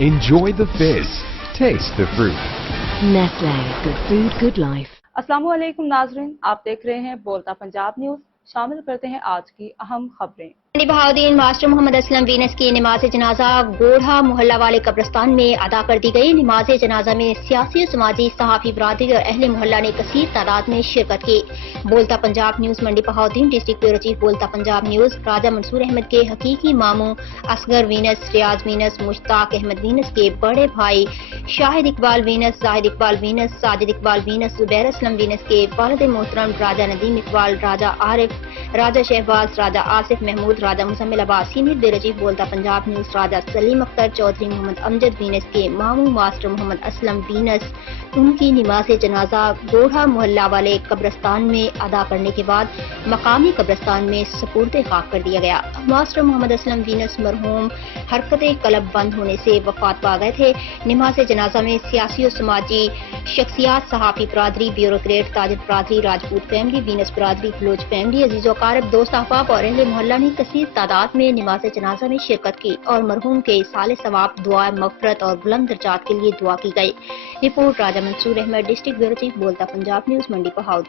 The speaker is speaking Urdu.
Enjoy the fizz. Taste the fruit. Nestle, good food, good life. السلام علیکم ناظرین، آپ دیکھ رہے ہیں بولتا پنجاب نیوز۔ شامل کرتے ہیں آج کی اہم خبریں۔ منڈی بہاؤدین ماسٹر محمد اسلم وینس کی نماز جنازہ گوڑھا محلہ والے قبرستان میں ادا کر دی گئی۔ نماز جنازہ میں سیاسی و سماجی صحافی برادری اور اہل محلہ نے کثیر تعداد میں شرکت کی۔ بولتا پنجاب نیوز منڈی بہاؤدین ڈسٹرکٹ بیورو چیف بولتا پنجاب نیوز راجہ منصور احمد کے حقیقی ماموں اصغر وینس، ریاض وینس، مشتاق احمد وینس کے بڑے بھائی شاہد اقبال وینس، زاہد اقبال وینس، ساجد اقبال وینس، زبیر اسلم وینس کے والد محترم راجہ ندیم اقبال، راجہ عارف، راجہ شہباز، راجہ آصف محمود، راجہ مزمل عباس، سینئر بیورو چیف بولتا پنجاب نیوز راجہ سلیم اختر چودھری، محمد امجد وینس کے ماموں ماسٹر محمد اسلم وینس، ان کی نماز جنازہ گوڑھا محلہ والے قبرستان میں ادا کرنے کے بعد مقامی قبرستان میں سپرد خاک کر دیا گیا۔ ماسٹر محمد اسلم وینس مرحوم حرکت قلب بند ہونے سے وفات پا گئے تھے۔ نماز جنازہ میں سیاسی و سماجی شخصیات، صحافی برادری، بیوروکریٹ، تاجر برادری، راجپوت فیملی، وینس برادری، بلوچ فیملی، عزیز و اقارب، دوست احباب اور اہل محلہ نے کثیر تعداد میں نماز جنازہ میں شرکت کی اور مرحوم کے ایصال ثواب، دعا مغفرت اور بلند درجات کے لیے دعا کی گئی۔ رپورٹ راجہ منصور احمد ڈسٹرکٹ بیورو چیف بولتا پنجاب نیوز منڈی بہاؤدین۔